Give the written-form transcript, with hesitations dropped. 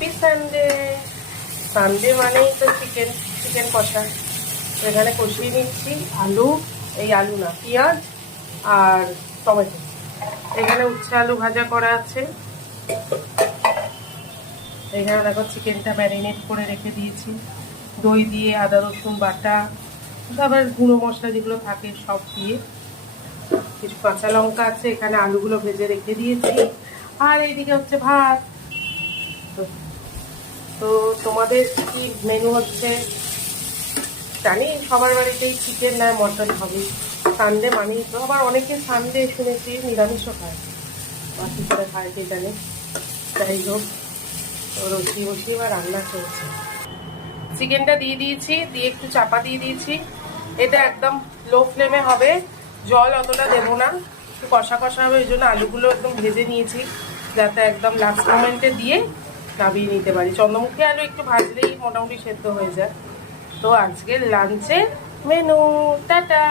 Happy Sunday. Sunday মানেই তো chicken, chicken কষা। এখানে কষিয়ে নিচ্ছি আলু, এই আলু না পেঁয়াজ আর টমেটো। এখানে উচ্ছে আলু ভাজা করা আছে। এখানে দেখো চিকেনটা ম্যারিনেট করে রেখে দিয়েছি দই দিয়ে, আদা রসুন বাটা, আবার গুঁড়ো মশলা যেগুলো থাকে সব দিয়ে। কিছু কাঁচা লঙ্কা আছে, এখানে আলুগুলো ভেজে রেখে দিয়েছি। আর এইদিকে হচ্ছে ভাত। তো তোমাদের কি মেনু হচ্ছে জানি, সবার বাড়িতেই চিকেন নয় মটন হবে। সানডে মানেই তো, আবার অনেকে সানডে শুনেছি নিরামিষও খায়, বাকি করে খায় কে জানে। যাই হোক, তো রসি বসিয়ে এবার রান্না চলছে। চিকেনটা দিয়ে দিয়েছি, দিয়ে একটু চাপা দিয়ে দিয়েছি। এটা একদম লো ফ্লেমে হবে, জল অতটা দেবো না, একটু কষা কষা হবে। ওই জন্য আলুগুলো একদম ভেজে নিয়েছি, যাতে একদম লাস্ট মোমেন্টে দিয়ে নামিয়ে নিতে পারি। চন্দ্রমুখী আলু একটু ভাজলেই মোটামুটি সেদ্ধ হয়ে যায়। তো আজকের লাঞ্চের মেনু, টাটা।